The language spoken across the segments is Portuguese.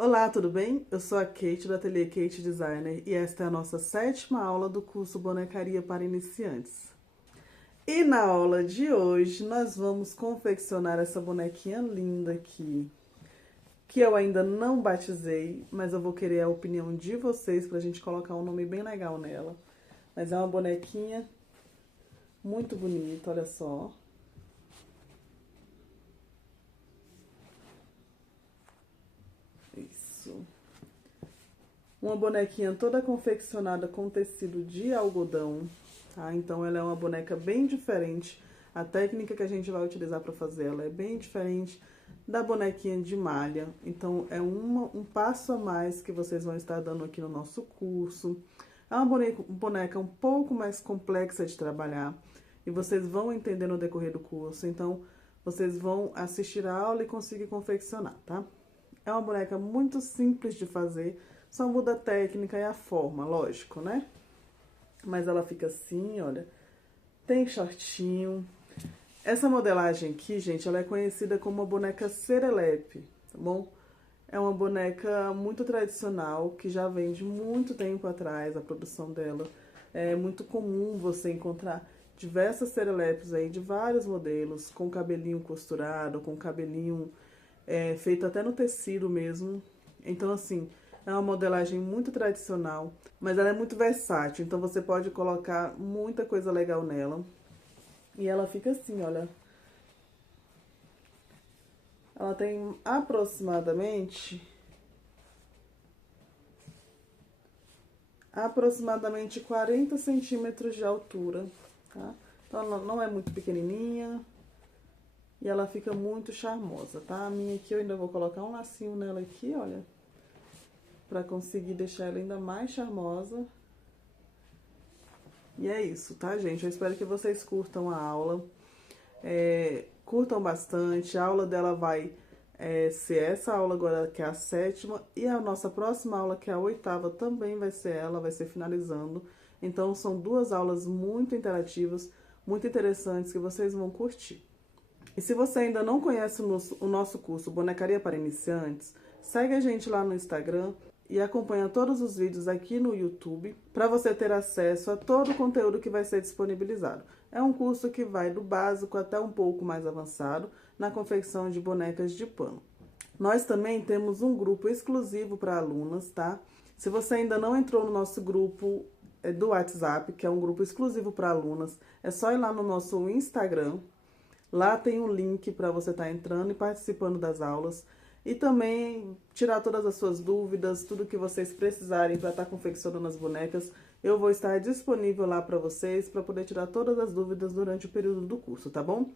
Olá, tudo bem? Eu sou a Kate do Ateliê Kate Designer e esta é a nossa 7ª aula do curso Bonecaria para Iniciantes. E na aula de hoje nós vamos confeccionar essa bonequinha linda aqui, que eu ainda não batizei, mas eu vou querer a opinião de vocês pra gente colocar um nome bem legal nela. Mas é uma bonequinha muito bonita, olha só. Isso. Uma bonequinha toda confeccionada com tecido de algodão, tá? Então ela é uma boneca bem diferente. A técnica que a gente vai utilizar para fazer ela é bem diferente da bonequinha de malha. Então é um passo a mais que vocês vão estar dando aqui no nosso curso. É uma boneca um pouco mais complexa de trabalhar e vocês vão entender no decorrer do curso. Então vocês vão assistir a aula e conseguir confeccionar, tá? É uma boneca muito simples de fazer, só muda a técnica e a forma, lógico, né? Mas ela fica assim, olha, tem shortinho. Essa modelagem aqui, gente, ela é conhecida como uma boneca serelepe, tá bom? É uma boneca muito tradicional, que já vem de muito tempo atrás, a produção dela. É muito comum você encontrar diversas serelepes aí, de vários modelos, com cabelinho costurado, com cabelinho feito até no tecido mesmo. Então, assim, é uma modelagem muito tradicional, mas ela é muito versátil. Então, você pode colocar muita coisa legal nela. E ela fica assim, olha. Ela tem aproximadamente 40 centímetros de altura, tá? Então, ela não é muito pequenininha. E ela fica muito charmosa, tá? A minha aqui eu ainda vou colocar um lacinho nela aqui, olha. Pra conseguir deixar ela ainda mais charmosa. E é isso, tá, gente? Eu espero que vocês curtam a aula. Curtam bastante. A aula dela vai ser essa aula agora, que é a 7ª. E a nossa próxima aula, que é a 8ª, também vai ser ela, vai ser finalizando. Então, são 2 aulas muito interativas, muito interessantes, que vocês vão curtir. E se você ainda não conhece o nosso curso Bonecaria para Iniciantes, segue a gente lá no Instagram e acompanha todos os vídeos aqui no YouTube para você ter acesso a todo o conteúdo que vai ser disponibilizado. É um curso que vai do básico até um pouco mais avançado na confecção de bonecas de pano. Nós também temos um grupo exclusivo para alunas, tá? Se você ainda não entrou no nosso grupo do WhatsApp, que é um grupo exclusivo para alunas, é só ir lá no nosso Instagram. Lá tem um link para você estar entrando e participando das aulas. E também tirar todas as suas dúvidas, tudo que vocês precisarem para estar confeccionando as bonecas. Eu vou estar disponível lá para vocês, para poder tirar todas as dúvidas durante o período do curso, tá bom?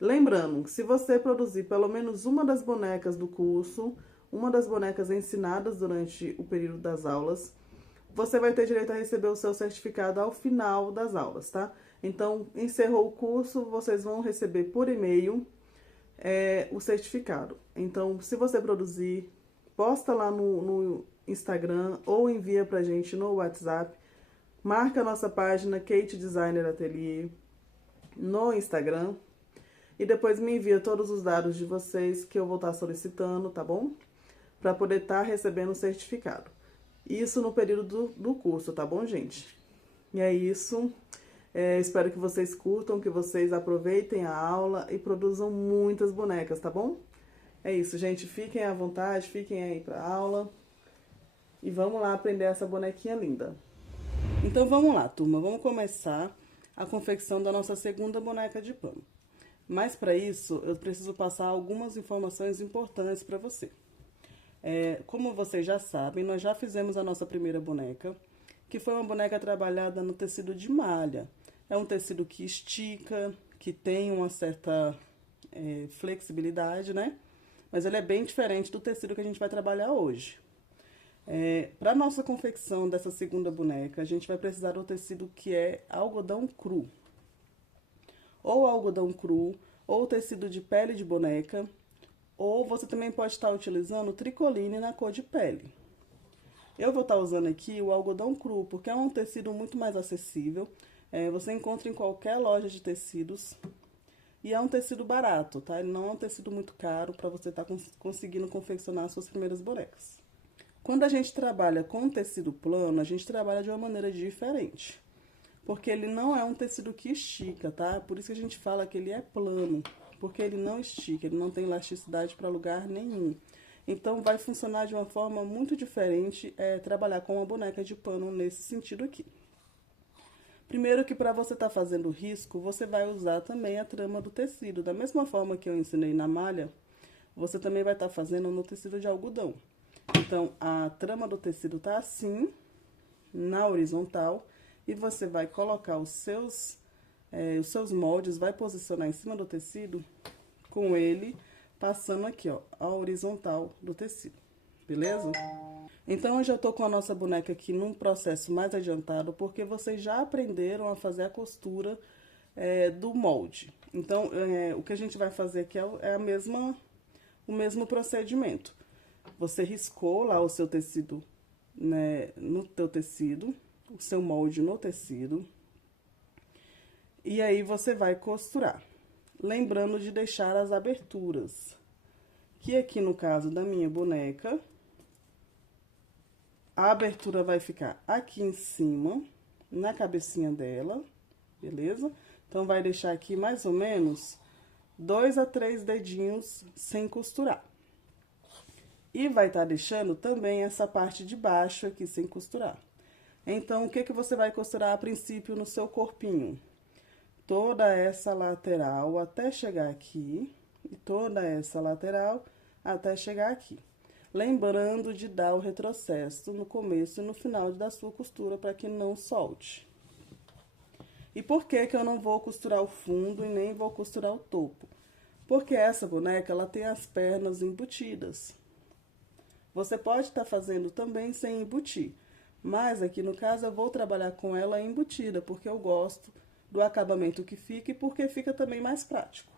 Lembrando, se você produzir pelo menos uma das bonecas do curso, uma das bonecas ensinadas durante o período das aulas, você vai ter direito a receber o seu certificado ao final das aulas, tá? Então, encerrou o curso, vocês vão receber por e-mail o certificado. Então, se você produzir, posta lá no Instagram ou envia pra gente no WhatsApp. Marca a nossa página Kate Designer Atelier no Instagram. E depois me envia todos os dados de vocês que eu vou estar solicitando, tá bom? Para poder estar recebendo o certificado. Isso no período do curso, tá bom, gente? E é isso. Espero que vocês curtam, que vocês aproveitem a aula e produzam muitas bonecas, tá bom? É isso, gente. Fiquem à vontade, fiquem aí pra aula. E vamos lá aprender essa bonequinha linda. Então vamos lá, turma. Vamos começar a confecção da nossa segunda boneca de pano. Mas para isso, eu preciso passar algumas informações importantes para você. Como vocês já sabem, nós já fizemos a nossa primeira boneca, que foi uma boneca trabalhada no tecido de malha. É um tecido que estica, que tem uma certa flexibilidade, né? Mas ele é bem diferente do tecido que a gente vai trabalhar hoje. Para nossa confecção dessa segunda boneca, a gente vai precisar do tecido que é algodão cru. Ou algodão cru, ou tecido de pele de boneca, ou você também pode estar utilizando tricoline na cor de pele. Eu vou estar usando aqui o algodão cru, porque é um tecido muito mais acessível. Você encontra em qualquer loja de tecidos. E é um tecido barato, tá? Ele não é um tecido muito caro para você estar conseguindo confeccionar as suas primeiras bonecas. Quando a gente trabalha com tecido plano, a gente trabalha de uma maneira diferente. Porque ele não é um tecido que estica, tá? Por isso que a gente fala que ele é plano. Porque ele não estica, ele não tem elasticidade para lugar nenhum. Então, vai funcionar de uma forma muito diferente trabalhar com uma boneca de pano nesse sentido aqui. Primeiro que para você estar fazendo risco, você vai usar também a trama do tecido. Da mesma forma que eu ensinei na malha, você também vai estar fazendo no tecido de algodão. Então, a trama do tecido tá assim, na horizontal, e você vai colocar os seus moldes, vai posicionar em cima do tecido, com ele passando aqui, ó, a horizontal do tecido, beleza? Então, eu já tô com a nossa boneca aqui num processo mais adiantado, porque vocês já aprenderam a fazer a costura do molde. Então, o que a gente vai fazer aqui é o mesmo procedimento. Você riscou lá o seu tecido, né, no teu tecido, o seu molde no tecido. E aí, você vai costurar. Lembrando de deixar as aberturas. Que aqui no caso da minha boneca, a abertura vai ficar aqui em cima, na cabecinha dela, beleza? Então, vai deixar aqui mais ou menos 2 a 3 dedinhos sem costurar. E vai estar deixando também essa parte de baixo aqui sem costurar. Então, o que que você vai costurar a princípio no seu corpinho? Toda essa lateral até chegar aqui, e toda essa lateral até chegar aqui. Lembrando de dar o retrocesso no começo e no final da sua costura para que não solte. E por que que eu não vou costurar o fundo e nem vou costurar o topo? Porque essa boneca, ela tem as pernas embutidas. Você pode estar fazendo também sem embutir, mas aqui no caso eu vou trabalhar com ela embutida, porque eu gosto do acabamento que fica e porque fica também mais prático.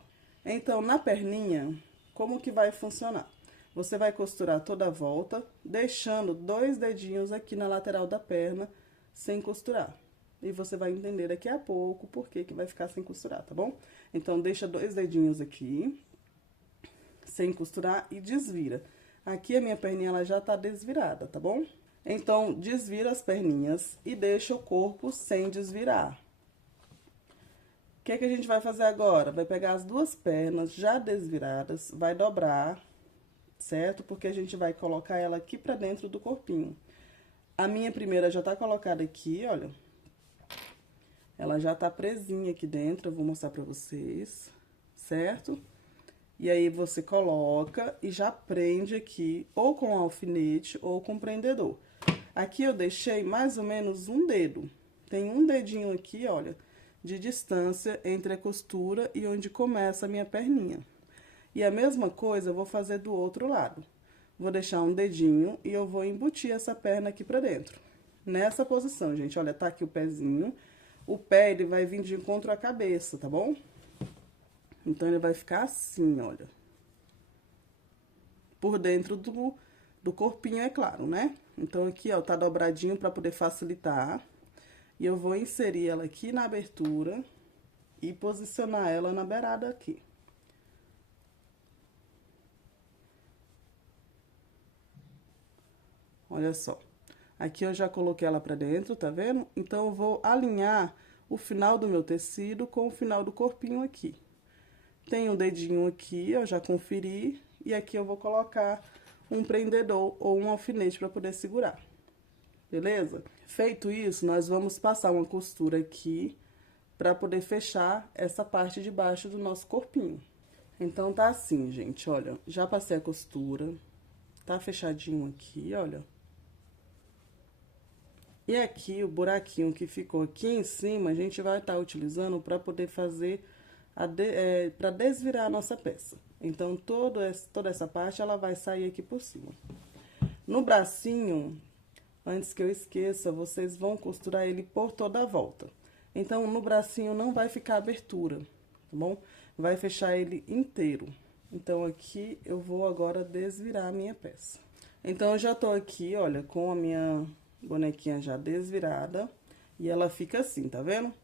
Então, na perninha, como que vai funcionar? Você vai costurar toda a volta, deixando 2 dedinhos aqui na lateral da perna, sem costurar. E você vai entender daqui a pouco por que que vai ficar sem costurar, tá bom? Então, deixa 2 dedinhos aqui, sem costurar e desvira. Aqui a minha perninha, ela já tá desvirada, tá bom? Então, desvira as perninhas e deixa o corpo sem desvirar. O que que a gente vai fazer agora? Vai pegar as 2 pernas já desviradas, vai dobrar, certo? Porque a gente vai colocar ela aqui pra dentro do corpinho. A minha primeira já tá colocada aqui, olha. Ela já tá presinha aqui dentro, eu vou mostrar pra vocês, certo? E aí, você coloca e já prende aqui, ou com alfinete, ou com prendedor. Aqui eu deixei mais ou menos um dedo. Tem um dedinho aqui, olha, de distância entre a costura e onde começa a minha perninha. E a mesma coisa eu vou fazer do outro lado. Vou deixar um dedinho e eu vou embutir essa perna aqui pra dentro. Nessa posição, gente, olha, tá aqui o pezinho. O pé, ele vai vir de encontro à cabeça, tá bom? Então, ele vai ficar assim, olha. Por dentro do corpinho, é claro, né? Então, aqui, ó, tá dobradinho pra poder facilitar. E eu vou inserir ela aqui na abertura e posicionar ela na beirada aqui. Olha só. Aqui eu já coloquei ela pra dentro, tá vendo? Então, eu vou alinhar o final do meu tecido com o final do corpinho aqui. Tem um dedinho aqui, eu já conferi, e aqui eu vou colocar um prendedor ou um alfinete para poder segurar, beleza? Feito isso, nós vamos passar uma costura aqui para poder fechar essa parte de baixo do nosso corpinho. Então, tá assim, gente, olha, já passei a costura, tá fechadinho aqui, olha. E aqui, o buraquinho que ficou aqui em cima, a gente vai estar utilizando para poder fazer para desvirar a nossa peça. Então, toda essa parte, ela vai sair aqui por cima. No bracinho, antes que eu esqueça, vocês vão costurar ele por toda a volta. Então, no bracinho não vai ficar abertura, tá bom? Vai fechar ele inteiro. Então, aqui eu vou agora desvirar a minha peça. Então, eu já tô aqui, olha, com a minha bonequinha já desvirada. E ela fica assim, tá vendo?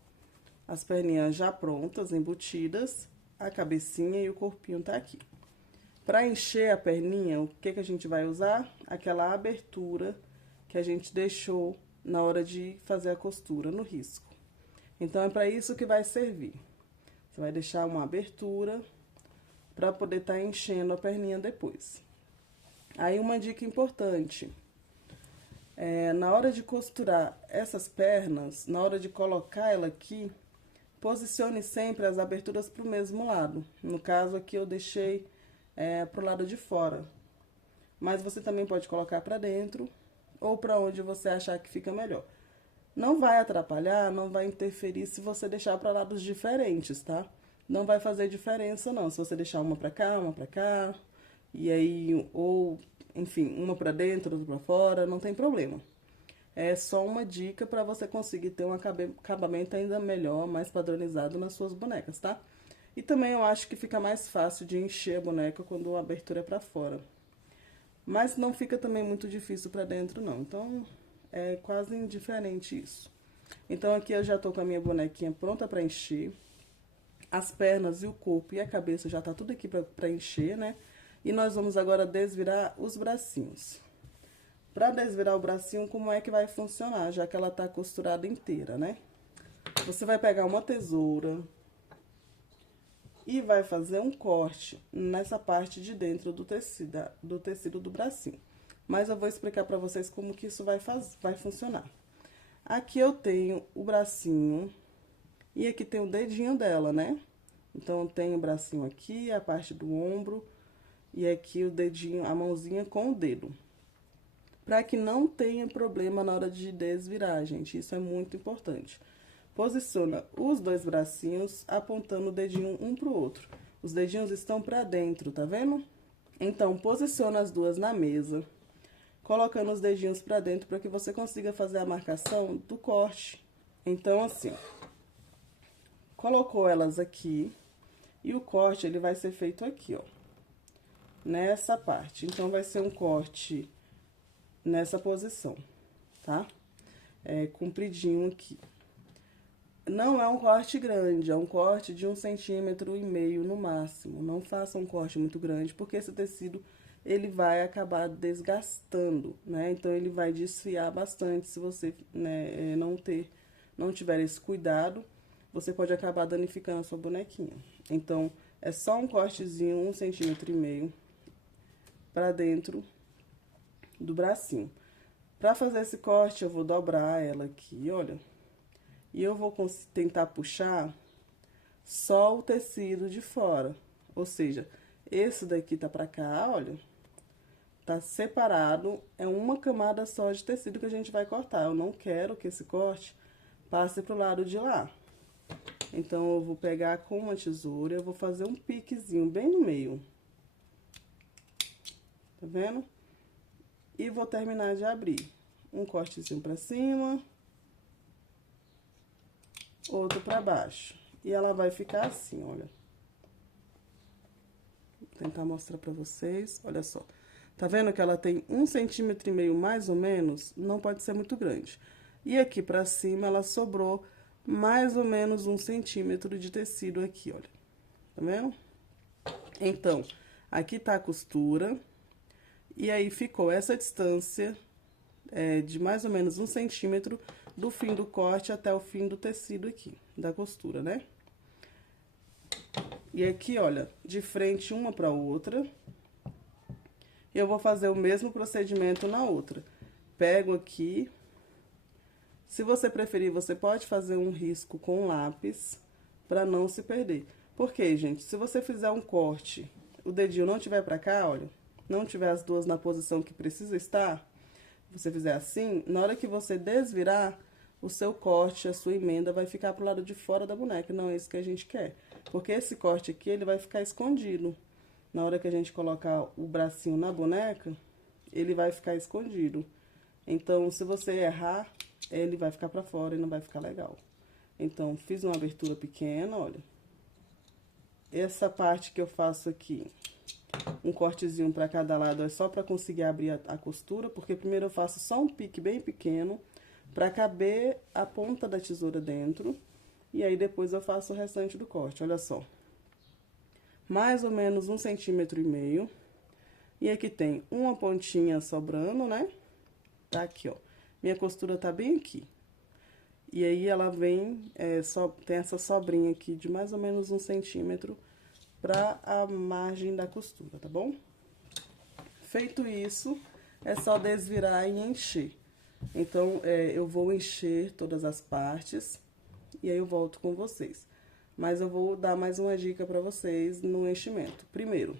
As perninhas já prontas, embutidas. a cabecinha e o corpinho tá aqui. Para encher a perninha, o que que a gente vai usar? Aquela abertura que a gente deixou na hora de fazer a costura no risco. Então, é para isso que vai servir. Você vai deixar uma abertura para poder estar enchendo a perninha depois. Aí, uma dica importante. Na hora de costurar essas pernas, na hora de colocar ela aqui, posicione sempre as aberturas para o mesmo lado. No caso aqui eu deixei pro lado de fora. Mas você também pode colocar para dentro ou para onde você achar que fica melhor. Não vai atrapalhar, não vai interferir se você deixar para lados diferentes, tá? Não vai fazer diferença não, se você deixar uma para cá, e aí, ou, enfim, uma para dentro, outra para fora, não tem problema. É só uma dica para você conseguir ter um acabamento ainda melhor, mais padronizado nas suas bonecas, tá? E também eu acho que fica mais fácil de encher a boneca quando a abertura é pra fora. Mas não fica também muito difícil pra dentro, não. Então, é quase indiferente isso. Então, aqui eu já tô com a minha bonequinha pronta pra encher. As pernas e o corpo e a cabeça já tá tudo aqui pra encher, né? E nós vamos agora desvirar os bracinhos. Pra desvirar o bracinho, como é que vai funcionar? Já que ela tá costurada inteira, né? Você vai pegar uma tesoura e vai fazer um corte nessa parte de dentro do tecido do bracinho. Mas eu vou explicar pra vocês como que isso vai funcionar. Aqui eu tenho o bracinho e aqui tem o dedinho dela, né? Então, tem o bracinho aqui, a parte do ombro e aqui o dedinho, a mãozinha com o dedo. Pra que não tenha problema na hora de desvirar, gente, isso é muito importante. Posiciona os dois bracinhos apontando o dedinho um pro outro. Os dedinhos estão pra dentro, tá vendo? Então, posiciona as duas na mesa, colocando os dedinhos pra dentro para que você consiga fazer a marcação do corte. Então, assim, colocou elas aqui e o corte, ele vai ser feito aqui, ó, nessa parte. Então, vai ser um corte nessa posição, tá? Compridinho aqui. Não é um corte grande, é um corte de 1,5 centímetro no máximo. Não faça um corte muito grande, porque esse tecido, ele vai acabar desgastando, né? Então, ele vai desfiar bastante se você, né, não tiver esse cuidado, você pode acabar danificando a sua bonequinha. Então, é só um cortezinho, 1,5 centímetro pra dentro do bracinho. Pra fazer esse corte, eu vou dobrar ela aqui, olha. E eu vou tentar puxar só o tecido de fora. Ou seja, esse daqui tá pra cá, olha. Tá separado, é uma camada só de tecido que a gente vai cortar. Eu não quero que esse corte passe pro lado de lá. Então, eu vou pegar com uma tesoura, eu vou fazer um piquezinho bem no meio. Tá vendo? E vou terminar de abrir. Um cortezinho pra cima, outro pra baixo. E ela vai ficar assim, olha. Vou tentar mostrar pra vocês, olha só. Tá vendo que ela tem 1,5 centímetro mais ou menos? Não pode ser muito grande. E aqui pra cima, ela sobrou mais ou menos 1 centímetro de tecido aqui, olha. Tá vendo? Então, aqui tá a costura. E aí, ficou essa distância de mais ou menos 1 centímetro do fim do corte até o fim do tecido aqui, da costura, né? E aqui, olha, de frente uma pra outra. Eu vou fazer o mesmo procedimento na outra. Pego aqui. Se você preferir, você pode fazer um risco com lápis pra não se perder. Porque, gente, se você fizer um corte, o dedinho não tiver pra cá, olha, não tiver as duas na posição que precisa estar, você fizer assim, na hora que você desvirar, o seu corte, a sua emenda vai ficar pro lado de fora da boneca. Não é isso que a gente quer. Porque esse corte aqui, ele vai ficar escondido. Na hora que a gente colocar o bracinho na boneca, ele vai ficar escondido. Então, se você errar, ele vai ficar pra fora e não vai ficar legal. Então, fiz uma abertura pequena, olha. Essa parte que eu faço aqui, um cortezinho pra cada lado, é só pra conseguir abrir a costura, porque primeiro eu faço só um pique bem pequeno, pra caber a ponta da tesoura dentro, e aí depois eu faço o restante do corte, olha só. mais ou menos 1,5 centímetros. E aqui tem uma pontinha sobrando, né? Tá aqui, ó. Minha costura tá bem aqui. E aí, ela vem, tem essa sobrinha aqui de mais ou menos 1 centímetro pra a margem da costura, tá bom? Feito isso, é só desvirar e encher. Então, eu vou encher todas as partes e aí eu volto com vocês. Mas eu vou dar mais uma dica pra vocês no enchimento. Primeiro,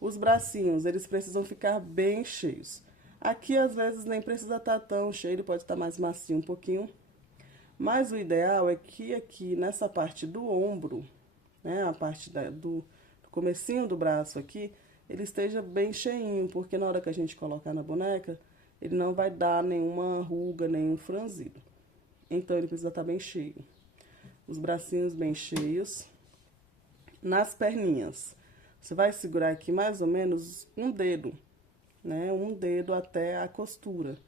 os bracinhos, eles precisam ficar bem cheios. Aqui, às vezes, nem precisa estar tão cheio, ele pode estar mais macio um pouquinho. Mas o ideal é que aqui, nessa parte do ombro, né, a parte do comecinho do braço aqui, ele esteja bem cheinho, porque na hora que a gente colocar na boneca, ele não vai dar nenhuma ruga, nenhum franzido. Então, ele precisa estar bem cheio. Os bracinhos bem cheios. Nas perninhas, você vai segurar aqui mais ou menos um dedo, né? Um dedo até a costura.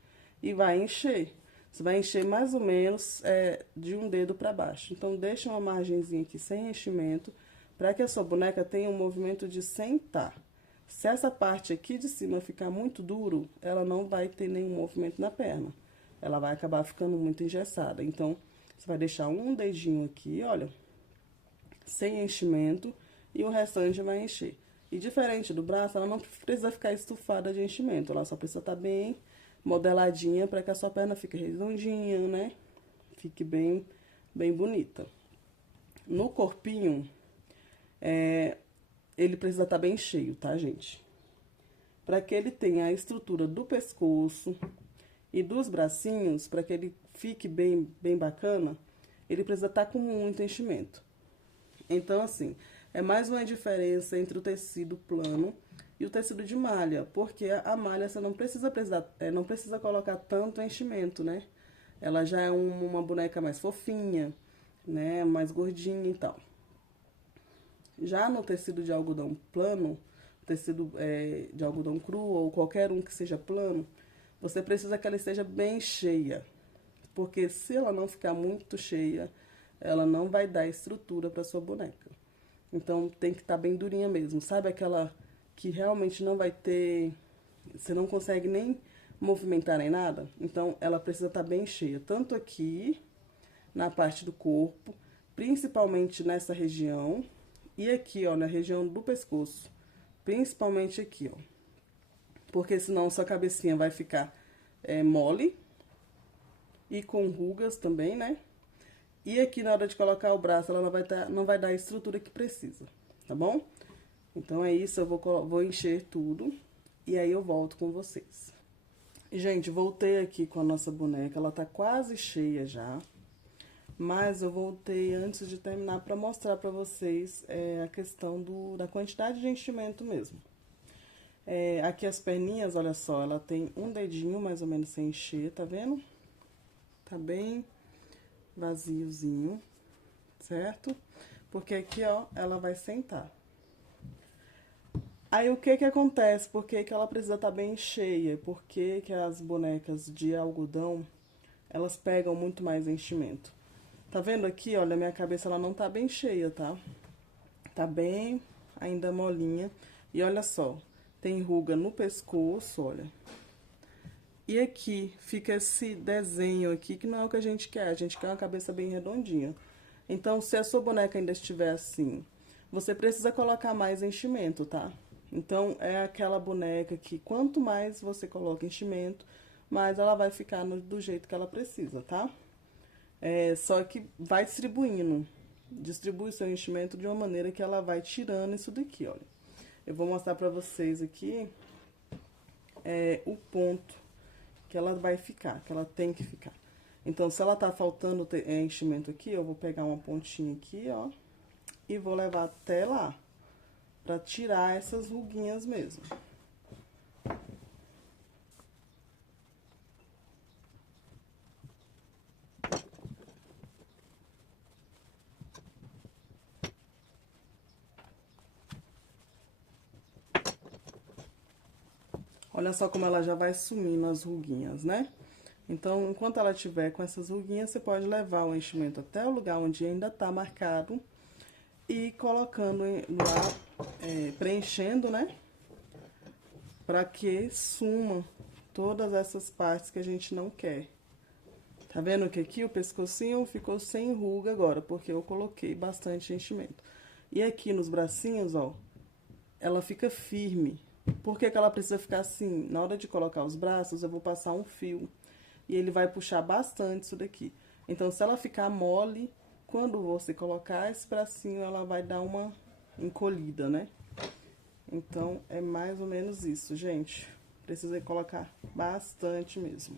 E vai encher. Você vai encher mais ou menos de um dedo para baixo. Então, deixa uma margenzinha aqui sem enchimento, para que a sua boneca tenha um movimento de sentar. Se essa parte aqui de cima ficar muito duro, ela não vai ter nenhum movimento na perna. Ela vai acabar ficando muito engessada. Então, você vai deixar um dedinho aqui, olha, sem enchimento, e o restante vai encher. E diferente do braço, ela não precisa ficar estufada de enchimento, ela só precisa estar bem modeladinha para que a sua perna fique redondinha, né? Fique bem bonita. No corpinho, ele precisa estar bem cheio, tá, gente? Para que ele tenha a estrutura do pescoço e dos bracinhos, para que ele fique bem bacana, ele precisa estar com muito enchimento. Então, assim, é mais uma diferença entre o tecido plano e o tecido de malha, porque a malha você não precisa colocar tanto enchimento, né? Ela já é uma boneca mais fofinha, né? Mais gordinha e tal. Já no tecido de algodão plano, tecido de algodão cru ou qualquer um que seja plano, você precisa que ela esteja bem cheia. Porque se ela não ficar muito cheia, ela não vai dar estrutura para sua boneca. Então, tem que estar bem durinha mesmo. Sabe aquela que realmente não vai ter... Você não consegue nem movimentar nem nada? Então, ela precisa estar bem cheia. Tanto aqui, na parte do corpo, principalmente nessa região. E aqui, ó, na região do pescoço. Principalmente aqui, ó. Porque senão sua cabecinha vai ficar mole. E com rugas também, né? E aqui, na hora de colocar o braço, ela não vai dar a estrutura que precisa, tá bom? Então, é isso, eu vou encher tudo e aí eu volto com vocês. Gente, voltei aqui com a nossa boneca, ela tá quase cheia já. Mas eu voltei antes de terminar pra mostrar pra vocês a questão da quantidade de enchimento mesmo. Aqui as perninhas, olha só, ela tem um dedinho mais ou menos sem encher, tá vendo? Tá bem vaziozinho, certo? Porque aqui, ó, ela vai sentar. Aí, o que acontece? Por que ela precisa estar bem cheia? Por que as bonecas de algodão, elas pegam muito mais enchimento? Tá vendo aqui, olha, minha cabeça, ela não tá bem cheia, tá? Tá bem ainda molinha. E olha só, tem ruga no pescoço, olha. E aqui fica esse desenho aqui, que não é o que a gente quer. A gente quer uma cabeça bem redondinha. Então, se a sua boneca ainda estiver assim, você precisa colocar mais enchimento, tá? Então, é aquela boneca que quanto mais você coloca enchimento, mais ela vai ficar do jeito que ela precisa, tá? Só que vai distribuindo. Distribui o seu enchimento de uma maneira que ela vai tirando isso daqui, olha. Eu vou mostrar pra vocês aqui o ponto que ela vai ficar, que ela tem que ficar. Então, se ela tá faltando enchimento aqui, eu vou pegar uma pontinha aqui, ó, e vou levar até lá, pra tirar essas ruguinhas mesmo. Olha só como ela já vai sumindo as ruguinhas, né? Então, enquanto ela tiver com essas ruguinhas, você pode levar o enchimento até o lugar onde ainda tá marcado e colocando lá preenchendo, né? Pra que suma todas essas partes que a gente não quer. Tá vendo que aqui o pescocinho ficou sem ruga agora, porque eu coloquei bastante enchimento. E aqui nos bracinhos, ó, ela fica firme. Por que que ela precisa ficar assim? Na hora de colocar os braços, eu vou passar um fio. E ele vai puxar bastante isso daqui. Então, se ela ficar mole, quando você colocar esse bracinho, ela vai dar uma encolhida, né? Então, é mais ou menos isso, gente. Precisa colocar bastante mesmo.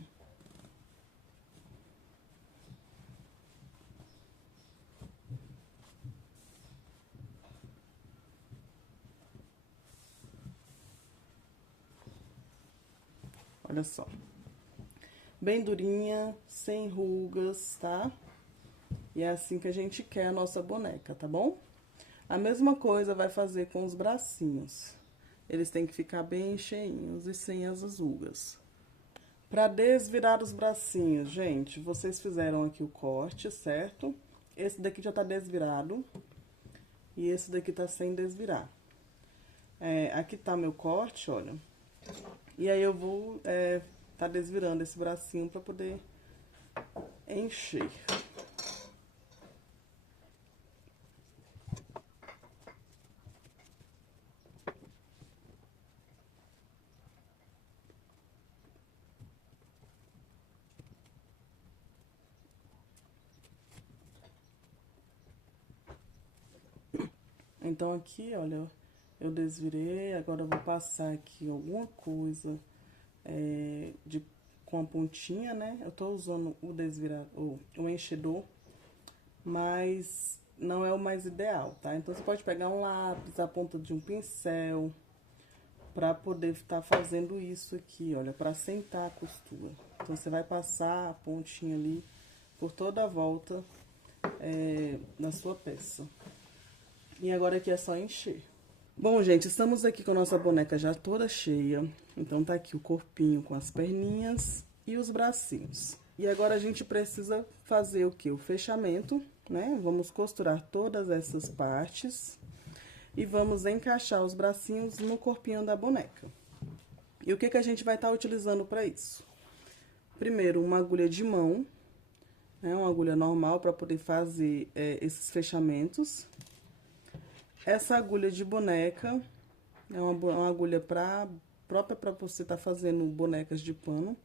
Olha só. Bem durinha, sem rugas, tá? E é assim que a gente quer a nossa boneca, tá bom? A mesma coisa vai fazer com os bracinhos. Eles têm que ficar bem cheinhos e sem as rugas. Pra desvirar os bracinhos, gente, vocês fizeram aqui o corte, certo? Esse daqui já tá desvirado. E esse daqui tá sem desvirar. Aqui tá meu corte, olha. E aí eu vou tá desvirando esse bracinho pra poder encher. Então, aqui, olha, eu desvirei, agora eu vou passar aqui alguma coisa com a pontinha, né? Eu tô usando o desvirador, o enchedor, mas não é o mais ideal, tá? Então, você pode pegar um lápis, a ponta de um pincel, pra poder estar fazendo isso aqui, olha, pra sentar a costura. Então, você vai passar a pontinha ali por toda a volta da sua peça. E agora aqui é só encher. Bom, gente, estamos aqui com a nossa boneca já toda cheia. Então, tá aqui o corpinho com as perninhas e os bracinhos. E agora a gente precisa fazer o quê? O fechamento, né? Vamos costurar todas essas partes e vamos encaixar os bracinhos no corpinho da boneca. E o que que a gente vai estar utilizando para isso? Primeiro, uma agulha de mão, né? Uma agulha normal para poder fazer esses fechamentos. Essa agulha de boneca é uma agulha própria para você estar fazendo bonecas de pano.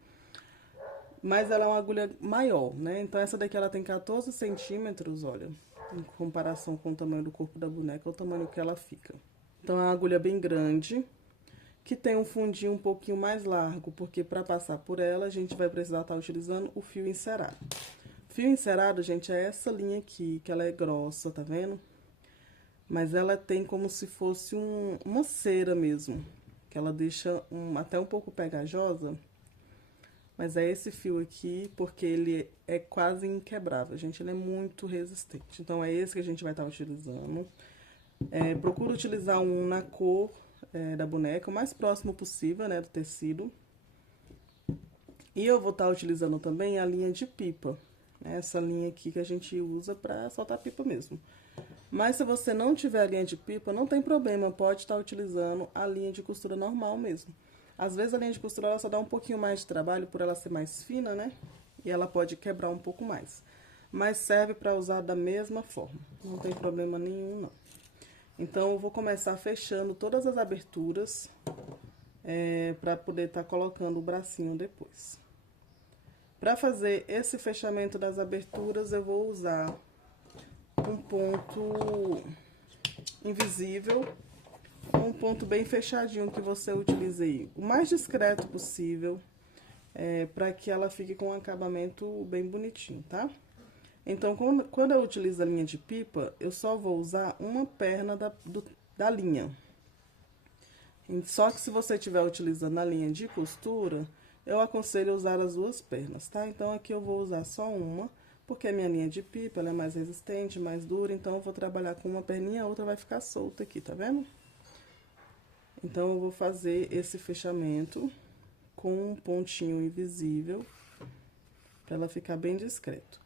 Mas ela é uma agulha maior, né? Então, essa daqui ela tem 14 centímetros, olha. Em comparação com o tamanho do corpo da boneca, é o tamanho que ela fica. Então, é uma agulha bem grande, que tem um fundinho um pouquinho mais largo, porque para passar por ela, a gente vai precisar estar utilizando o fio encerado. Fio encerado, gente, é essa linha aqui, que ela é grossa, tá vendo? Mas ela tem como se fosse uma cera mesmo, que ela deixa até um pouco pegajosa. Mas é esse fio aqui, porque ele é quase inquebrável, gente, ele é muito resistente. Então, é esse que a gente vai estar utilizando. Procura utilizar um na cor da boneca, o mais próximo possível, né, do tecido. E eu vou estar utilizando também a linha de pipa, né, essa linha aqui que a gente usa pra soltar pipa mesmo. Mas se você não tiver a linha de pipa, não tem problema, pode estar utilizando a linha de costura normal mesmo. Às vezes a linha de costura ela só dá um pouquinho mais de trabalho por ela ser mais fina, né? E ela pode quebrar um pouco mais. Mas serve para usar da mesma forma, não tem problema nenhum não. Então, eu vou começar fechando todas as aberturas para poder estar colocando o bracinho depois. Para fazer esse fechamento das aberturas, eu vou usar um ponto invisível, um ponto bem fechadinho que você utilize aí, o mais discreto possível, para que ela fique com um acabamento bem bonitinho, tá? Então, quando eu utilizo a linha de pipa, eu só vou usar uma perna da linha. Só que se você estiver utilizando a linha de costura, eu aconselho usar as duas pernas, tá? Então, aqui eu vou usar só uma, porque a minha linha de pipa, ela é mais resistente, mais dura, então eu vou trabalhar com uma perninha, a outra vai ficar solta aqui, tá vendo? Então, eu vou fazer esse fechamento com um pontinho invisível, pra ela ficar bem discreto.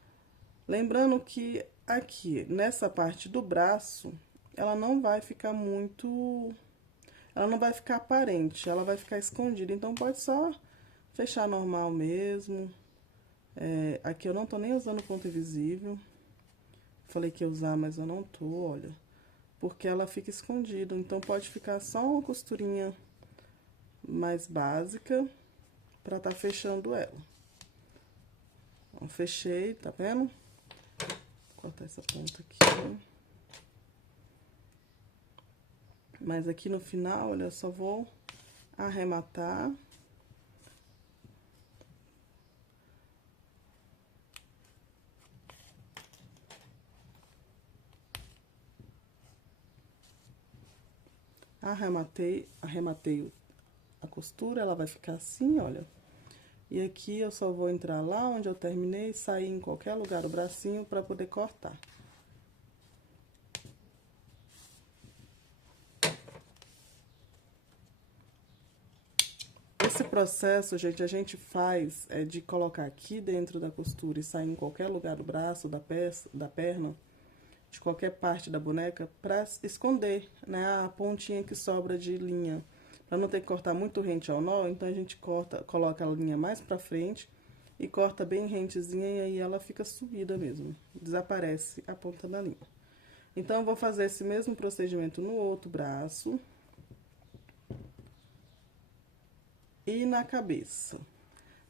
Lembrando que aqui, nessa parte do braço, ela não vai ficar muito... Ela não vai ficar aparente, ela vai ficar escondida. Então, pode só fechar normal mesmo. Aqui eu não tô nem usando ponto invisível. Falei que ia usar, mas eu não tô, olha. Porque ela fica escondida. Então, pode ficar só uma costurinha mais básica pra tá fechando ela. Ó, fechei, tá vendo? Vou cortar essa ponta aqui. Mas aqui no final, olha, eu só vou arrematar. Arrematei a costura, ela vai ficar assim, olha. E aqui eu só vou entrar lá onde eu terminei e sair em qualquer lugar do bracinho pra poder cortar. Esse processo, gente, a gente faz de colocar aqui dentro da costura e sair em qualquer lugar do braço, da perna, de qualquer parte da boneca, pra esconder, né, a pontinha que sobra de linha. Pra não ter que cortar muito rente ao nó, então a gente coloca a linha mais pra frente e corta bem rentezinha e aí ela fica subida mesmo, desaparece a ponta da linha. Então, eu vou fazer esse mesmo procedimento no outro braço. E na cabeça.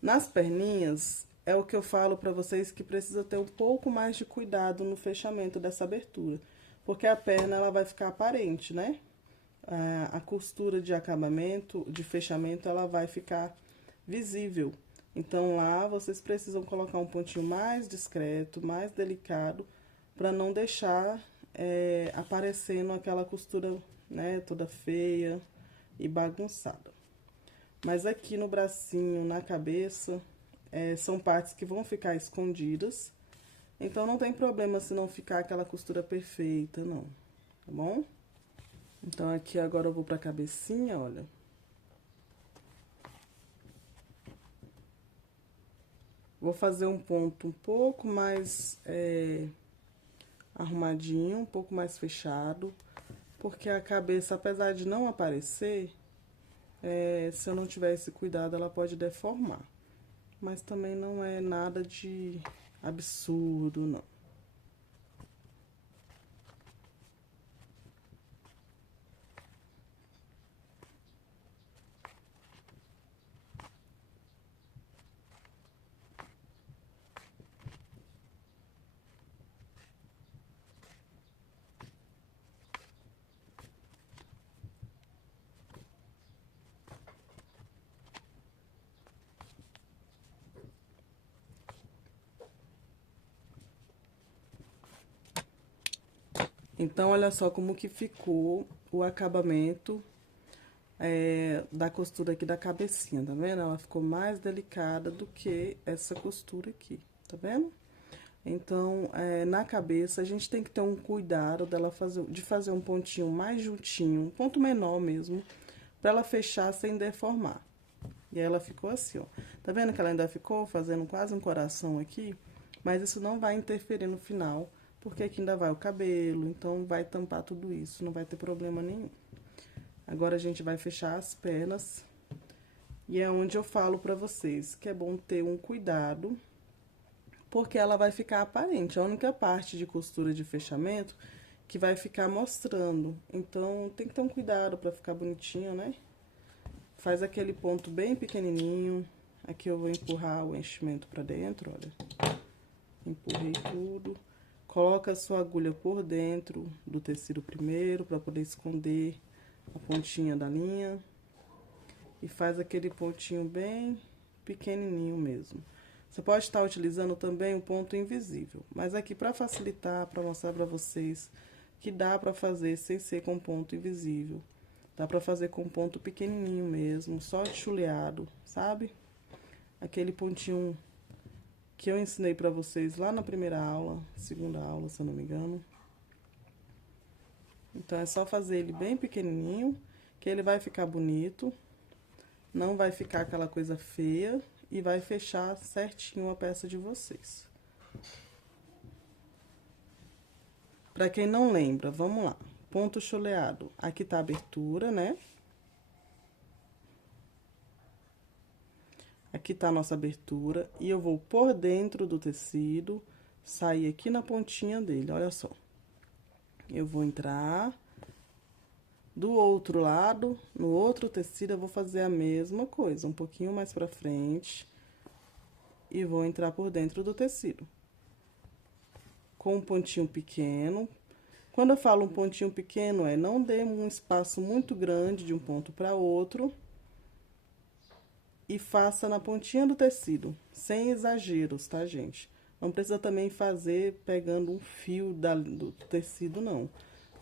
Nas perninhas, é o que eu falo pra vocês que precisa ter um pouco mais de cuidado no fechamento dessa abertura. Porque a perna, ela vai ficar aparente, né? A costura de acabamento, de fechamento, ela vai ficar visível. Então, lá, vocês precisam colocar um pontinho mais discreto, mais delicado, pra não deixar aparecendo aquela costura, né, toda feia e bagunçada. Mas aqui no bracinho, na cabeça, são partes que vão ficar escondidas. Então, não tem problema se não ficar aquela costura perfeita, não. Tá bom? Então, aqui agora eu vou pra cabecinha, olha. Vou fazer um ponto um pouco mais arrumadinho, um pouco mais fechado. Porque a cabeça, apesar de não aparecer... se eu não tiver esse cuidado, ela pode deformar. Mas também não é nada de absurdo, não. Então, olha só como que ficou o acabamento da costura aqui da cabecinha, tá vendo? Ela ficou mais delicada do que essa costura aqui, tá vendo? Então, na cabeça, a gente tem que ter um cuidado de fazer um pontinho mais juntinho, um ponto menor mesmo, pra ela fechar sem deformar. E aí, ela ficou assim, ó. Tá vendo que ela ainda ficou fazendo quase um coração aqui? Mas isso não vai interferir no final, porque aqui ainda vai o cabelo, então vai tampar tudo isso, não vai ter problema nenhum. Agora, a gente vai fechar as pernas. E é onde eu falo pra vocês que é bom ter um cuidado, porque ela vai ficar aparente. A única parte de costura de fechamento que vai ficar mostrando. Então, tem que ter um cuidado pra ficar bonitinho, né? Faz aquele ponto bem pequenininho. Aqui eu vou empurrar o enchimento pra dentro, olha. Empurrei tudo. Coloca a sua agulha por dentro do tecido primeiro, pra poder esconder a pontinha da linha. E faz aquele pontinho bem pequenininho mesmo. Você pode estar utilizando também o ponto invisível. Mas aqui, pra facilitar, pra mostrar pra vocês que dá pra fazer sem ser com ponto invisível. Dá pra fazer com ponto pequenininho mesmo, só de chuleado, sabe? Aquele pontinho que eu ensinei pra vocês lá na primeira aula, segunda aula, se eu não me engano. Então, é só fazer ele bem pequenininho, que ele vai ficar bonito. Não vai ficar aquela coisa feia e vai fechar certinho a peça de vocês. Pra quem não lembra, vamos lá. ponto choleado. Aqui tá a abertura, né? Aqui tá a nossa abertura, e eu vou por dentro do tecido, sair aqui na pontinha dele, olha só. Eu vou entrar do outro lado, no outro tecido, eu vou fazer a mesma coisa, um pouquinho mais pra frente, e vou entrar por dentro do tecido. Com um pontinho pequeno. Quando eu falo um pontinho pequeno, não dê um espaço muito grande de um ponto para outro. E faça na pontinha do tecido, sem exageros, tá, gente? Não precisa também fazer pegando um fio do tecido, não.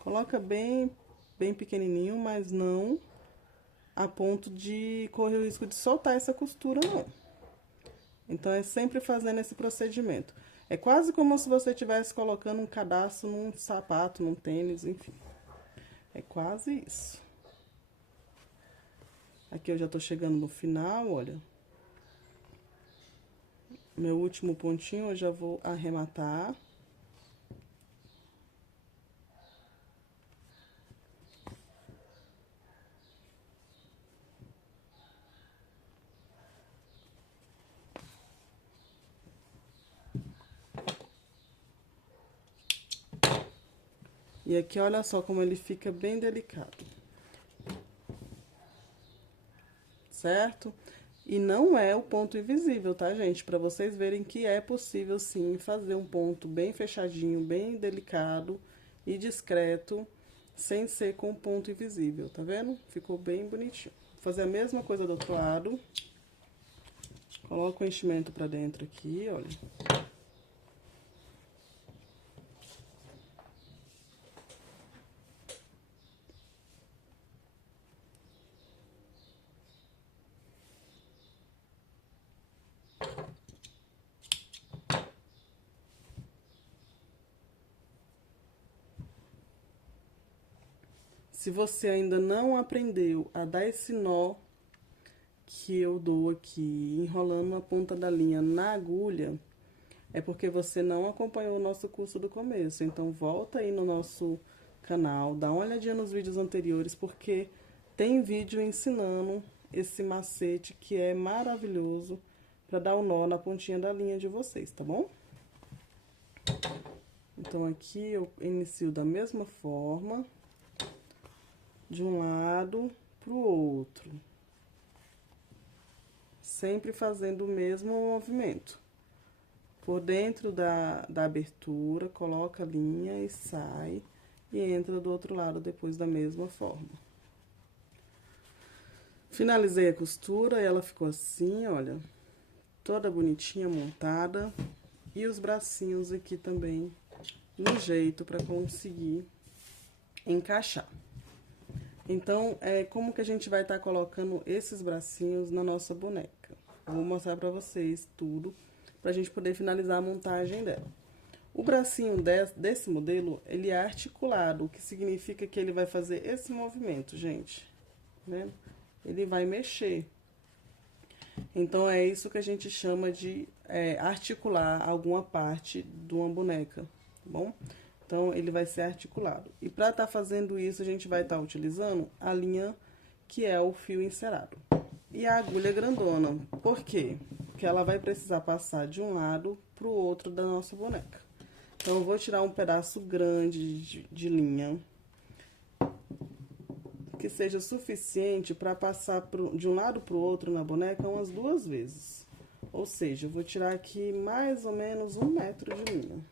Coloca bem pequenininho, mas não a ponto de correr o risco de soltar essa costura, não. Então, é sempre fazendo esse procedimento. É quase como se você estivesse colocando um cadastro num sapato, num tênis, enfim. É quase isso. Aqui eu já tô chegando no final, olha. Meu último pontinho eu já vou arrematar. E aqui, olha só como ele fica bem delicado. Certo? E não é o ponto invisível, tá, gente? Pra vocês verem que é possível, sim, fazer um ponto bem fechadinho, bem delicado e discreto, sem ser com ponto invisível, tá vendo? Ficou bem bonitinho. Vou fazer a mesma coisa do outro lado. Coloco o enchimento pra dentro aqui, olha. Se você ainda não aprendeu a dar esse nó que eu dou aqui, enrolando a ponta da linha na agulha, é porque você não acompanhou o nosso curso do começo. Então, volta aí no nosso canal, dá uma olhadinha nos vídeos anteriores, porque tem vídeo ensinando esse macete que é maravilhoso para dar o nó na pontinha da linha de vocês, tá bom? Então, aqui eu inicio da mesma forma, de um lado pro outro. Sempre fazendo o mesmo movimento. Por dentro da abertura, coloca a linha e sai. E entra do outro lado depois da mesma forma. Finalizei a costura e ela ficou assim, olha. Toda bonitinha, montada. E os bracinhos aqui também, no jeito pra conseguir encaixar. Então, como que a gente vai estar colocando esses bracinhos na nossa boneca? Vou mostrar pra vocês tudo, pra gente poder finalizar a montagem dela. O bracinho desse modelo, ele é articulado, o que significa que ele vai fazer esse movimento, gente. Tá vendo? Ele vai mexer. Então, é isso que a gente chama de articular alguma parte de uma boneca, tá bom? Então, ele vai ser articulado. E para estar fazendo isso, a gente vai estar utilizando a linha que é o fio encerado. E a agulha grandona. Por quê? Porque ela vai precisar passar de um lado pro outro da nossa boneca. Então, eu vou tirar um pedaço grande de linha, que seja suficiente para passar de um lado pro outro na boneca umas 2 vezes. Ou seja, eu vou tirar aqui mais ou menos 1 metro de linha.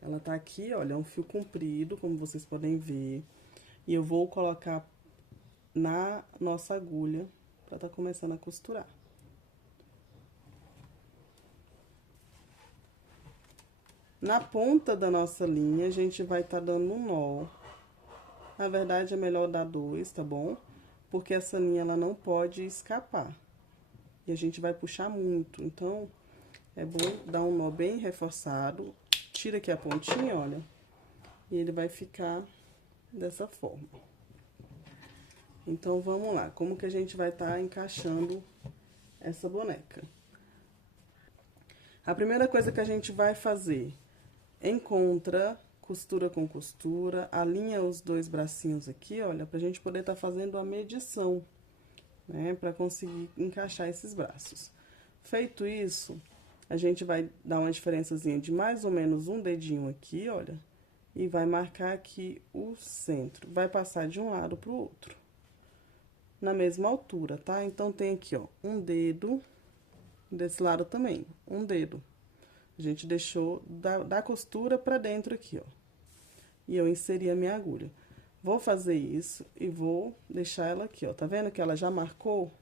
Ela tá aqui, olha, é um fio comprido, como vocês podem ver. E eu vou colocar na nossa agulha pra tá começando a costurar. Na ponta da nossa linha, a gente vai tá dando um nó. Na verdade, é melhor dar 2, tá bom? Porque essa linha, ela não pode escapar. E a gente vai puxar muito, então, é bom dar um nó bem reforçado. Tira aqui a pontinha, olha, e ele vai ficar dessa forma. Então, vamos lá, como que a gente vai estar encaixando essa boneca? A primeira coisa que a gente vai fazer, encontra costura com costura, alinha os dois bracinhos aqui, olha, pra gente poder tá fazendo a medição, né, pra conseguir encaixar esses braços. Feito isso, a gente vai dar uma diferençazinha de mais ou menos um dedinho aqui, olha, e vai marcar aqui o centro. Vai passar de um lado pro outro, na mesma altura, tá? Então, tem aqui, ó, um dedo, desse lado também, um dedo. A gente deixou da costura pra dentro aqui, ó. E eu inseri a minha agulha. Vou fazer isso e vou deixar ela aqui, ó. Tá vendo que ela já marcou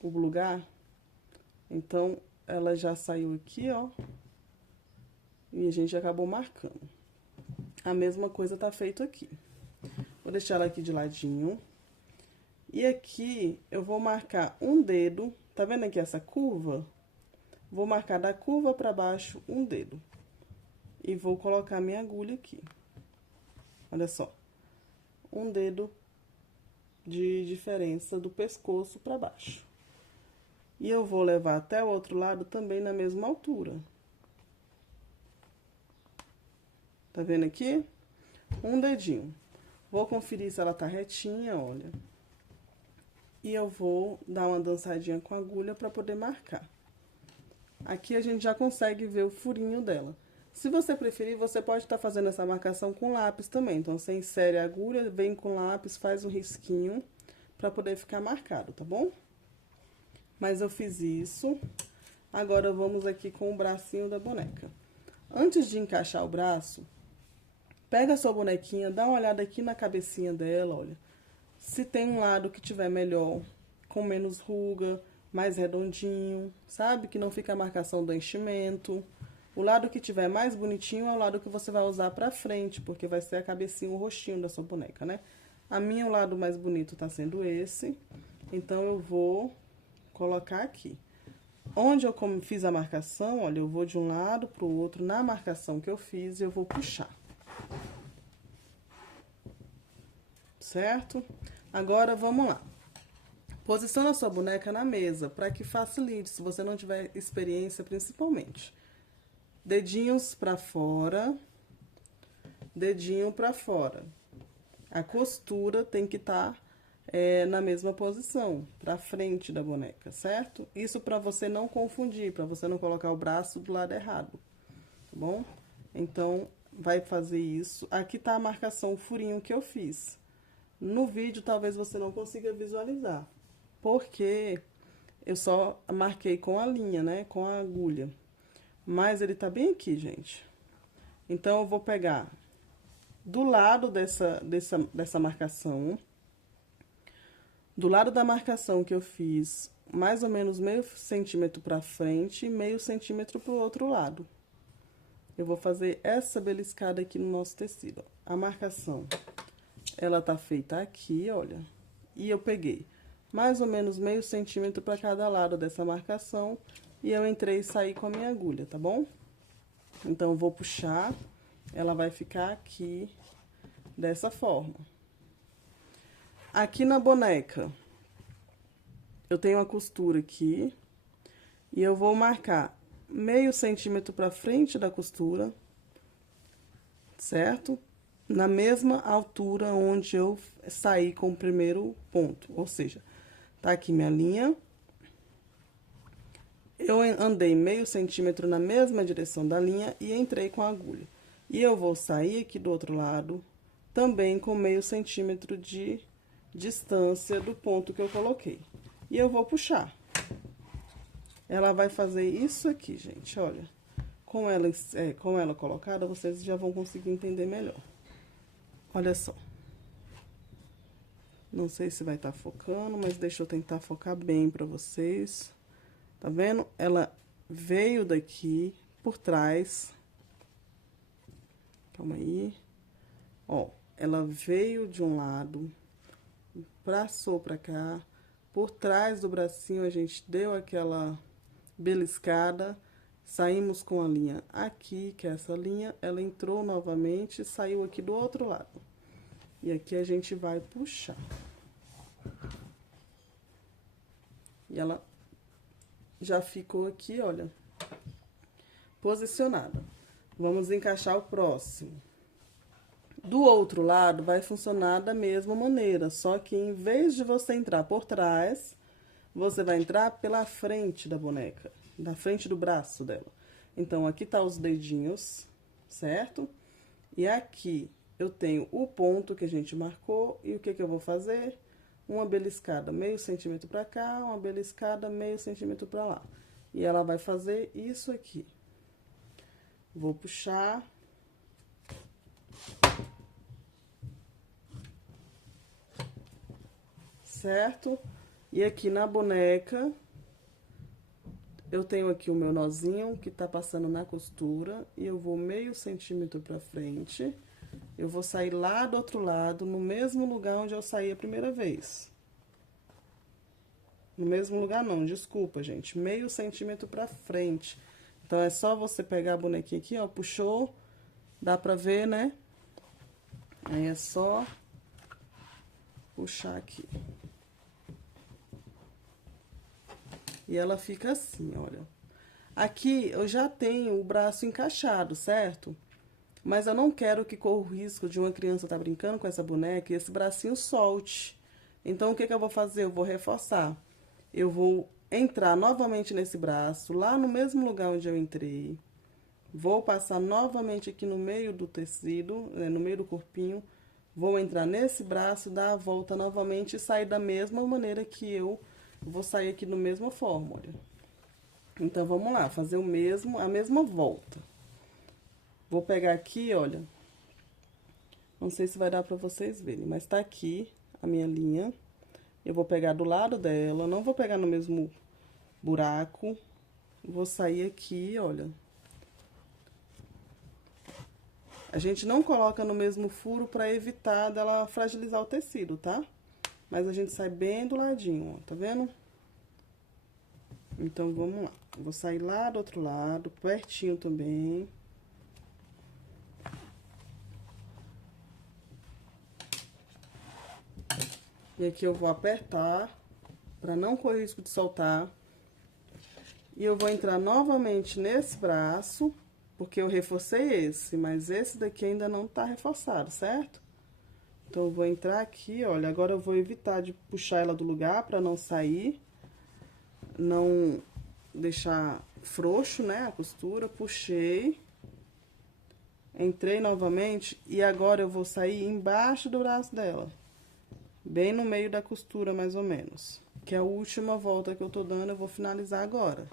o lugar? Então, ela já saiu aqui, ó. E a gente acabou marcando. A mesma coisa tá feito aqui. Vou deixar ela aqui de ladinho. E aqui, eu vou marcar um dedo. Tá vendo aqui essa curva? Vou marcar da curva pra baixo um dedo. E vou colocar minha agulha aqui. Olha só. Um dedo de diferença do pescoço pra baixo. E eu vou levar até o outro lado também na mesma altura. Tá vendo aqui? Um dedinho. Vou conferir se ela tá retinha, olha. E eu vou dar uma dançadinha com a agulha pra poder marcar. Aqui a gente já consegue ver o furinho dela. Se você preferir, você pode estar fazendo essa marcação com lápis também. Então, você insere a agulha, vem com lápis, faz um risquinho pra poder ficar marcado, tá bom? Mas eu fiz isso. Agora, vamos aqui com o bracinho da boneca. Antes de encaixar o braço, pega a sua bonequinha, dá uma olhada aqui na cabecinha dela, olha. Se tem um lado que tiver melhor, com menos ruga, mais redondinho, sabe? Que não fica a marcação do enchimento. O lado que tiver mais bonitinho é o lado que você vai usar pra frente, porque vai ser a cabecinha, o rostinho da sua boneca, né? A minha, o lado mais bonito tá sendo esse. Então, eu vou colocar aqui. Onde eu fiz a marcação, olha, eu vou de um lado pro outro, na marcação que eu fiz, eu vou puxar. Certo? Agora, vamos lá. Posiciona a sua boneca na mesa, para que facilite, se você não tiver experiência, principalmente. Dedinhos pra fora, dedinho pra fora. A costura tem que estar na mesma posição, pra frente da boneca, certo? Isso pra você não confundir, pra você não colocar o braço do lado errado, tá bom? Então, vai fazer isso. Aqui tá a marcação, o furinho que eu fiz. No vídeo, talvez você não consiga visualizar, porque eu só marquei com a linha, né, com a agulha. Mas ele tá bem aqui, gente. Então, eu vou pegar do lado dessa marcação, do lado da marcação que eu fiz, mais ou menos meio centímetro pra frente e meio centímetro pro outro lado. Eu vou fazer essa beliscada aqui no nosso tecido, ó. A marcação, ela tá feita aqui, olha. E eu peguei mais ou menos meio centímetro pra cada lado dessa marcação. E eu entrei e saí com a minha agulha, tá bom? Então, eu vou puxar, ela vai ficar aqui, dessa forma. Aqui na boneca, eu tenho uma costura aqui, e eu vou marcar meio centímetro pra frente da costura, certo? Na mesma altura onde eu saí com o primeiro ponto, ou seja, tá aqui minha linha. Eu andei meio centímetro na mesma direção da linha e entrei com a agulha. E eu vou sair aqui do outro lado, também com meio centímetro de distância do ponto que eu coloquei. E eu vou puxar. Ela vai fazer isso aqui, gente, olha. Com ela colocada, vocês já vão conseguir entender melhor. Olha só. Não sei se vai estar focando, mas deixa eu tentar focar bem pra vocês. Tá vendo? Ela veio daqui por trás. Calma aí. Ó, ela veio de um lado, passou pra cá. Por trás do bracinho, a gente deu aquela beliscada. Saímos com a linha aqui, que é essa linha. Ela entrou novamente e saiu aqui do outro lado. E aqui a gente vai puxar. E ela já ficou aqui, olha, posicionada. Vamos encaixar o próximo. Do outro lado, vai funcionar da mesma maneira, só que em vez de você entrar por trás, você vai entrar pela frente da boneca, da frente do braço dela. Então, aqui tá os dedinhos, certo? E aqui eu tenho o ponto que a gente marcou, e o que eu vou fazer? Uma beliscada meio centímetro pra cá, uma beliscada meio centímetro pra lá. E ela vai fazer isso aqui. Vou puxar. Certo? E aqui na boneca, eu tenho aqui o meu nozinho que tá passando na costura, e eu vou meio centímetro pra frente. Eu vou sair lá do outro lado, no mesmo lugar onde eu saí a primeira vez. No mesmo lugar não, desculpa, gente, meio centímetro pra frente. Então, é só você pegar a bonequinha aqui, ó, puxou, dá pra ver, né? Aí, é só puxar aqui. E ela fica assim, olha. Aqui, eu já tenho o braço encaixado, certo? Mas eu não quero que corra o risco de uma criança estar brincando com essa boneca e esse bracinho solte. Então, o que eu vou fazer? Eu vou reforçar. Eu vou entrar novamente nesse braço, lá no mesmo lugar onde eu entrei. Vou passar novamente aqui no meio do tecido, no meio do corpinho. Vou entrar nesse braço, dar a volta novamente e sair da mesma maneira que eu vou sair aqui da mesma forma, olha. Então, vamos lá, fazer a mesma volta. Vou pegar aqui, olha. Não sei se vai dar pra vocês verem, mas tá aqui a minha linha. Eu vou pegar do lado dela, não vou pegar no mesmo buraco. Vou sair aqui, olha. A gente não coloca no mesmo furo pra evitar dela fragilizar o tecido, tá? Mas a gente sai bem do ladinho, ó, tá vendo? Então, vamos lá. Vou sair lá do outro lado, pertinho também. E aqui eu vou apertar, pra não correr risco de soltar. E eu vou entrar novamente nesse braço, porque eu reforcei esse, mas esse daqui ainda não tá reforçado, certo? Então, eu vou entrar aqui, olha, agora eu vou evitar de puxar ela do lugar pra não sair, não deixar frouxo, né, a costura. Puxei, entrei novamente e agora eu vou sair embaixo do braço dela. Bem no meio da costura, mais ou menos. Que é a última volta que eu tô dando, eu vou finalizar agora.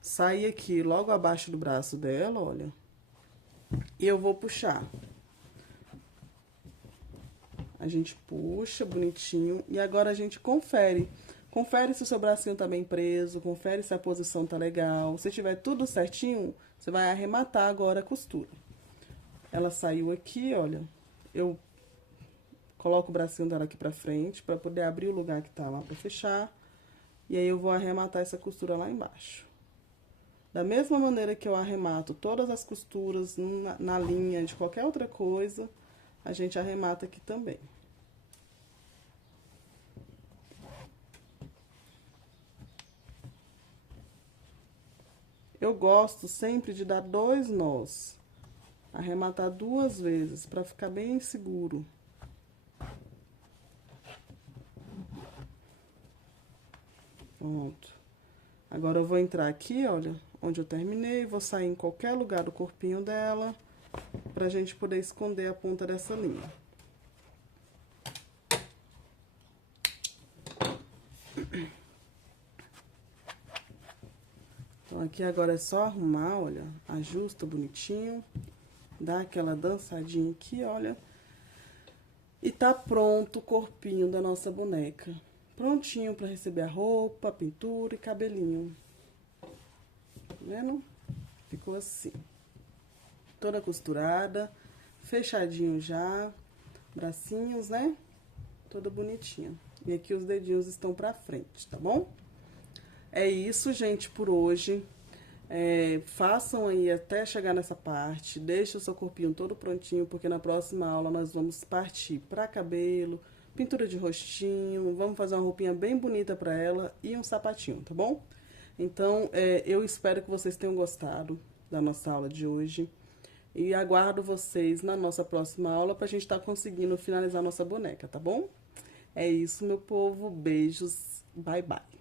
Saí aqui logo abaixo do braço dela, olha. E eu vou puxar. A gente puxa bonitinho e agora a gente confere. Confere se o seu bracinho tá bem preso, confere se a posição tá legal. Se tiver tudo certinho, você vai arrematar agora a costura. Ela saiu aqui, olha. Eu coloco o bracinho dela aqui pra frente, pra poder abrir o lugar que tá lá pra fechar. E aí, eu vou arrematar essa costura lá embaixo. Da mesma maneira que eu arremato todas as costuras na linha de qualquer outra coisa, a gente arremata aqui também. Eu gosto sempre de dar 2 nós. Arrematar 2 vezes, pra ficar bem seguro. Pronto. Agora, eu vou entrar aqui, olha, onde eu terminei, vou sair em qualquer lugar do corpinho dela, pra gente poder esconder a ponta dessa linha. Então, aqui agora é só arrumar, olha, ajusta bonitinho, dá aquela dançadinha aqui, olha. E tá pronto o corpinho da nossa boneca. Prontinho pra receber a roupa, pintura e cabelinho. Tá vendo? Ficou assim. Toda costurada, fechadinho já, bracinhos, né? Toda bonitinha. E aqui os dedinhos estão pra frente, tá bom? É isso, gente, por hoje. Façam aí até chegar nessa parte, deixe o seu corpinho todo prontinho, porque na próxima aula nós vamos partir para cabelo, pintura de rostinho, vamos fazer uma roupinha bem bonita para ela e um sapatinho, tá bom? Então, eu espero que vocês tenham gostado da nossa aula de hoje e aguardo vocês na nossa próxima aula para a gente estar conseguindo finalizar nossa boneca, tá bom? É isso, meu povo, beijos, bye bye.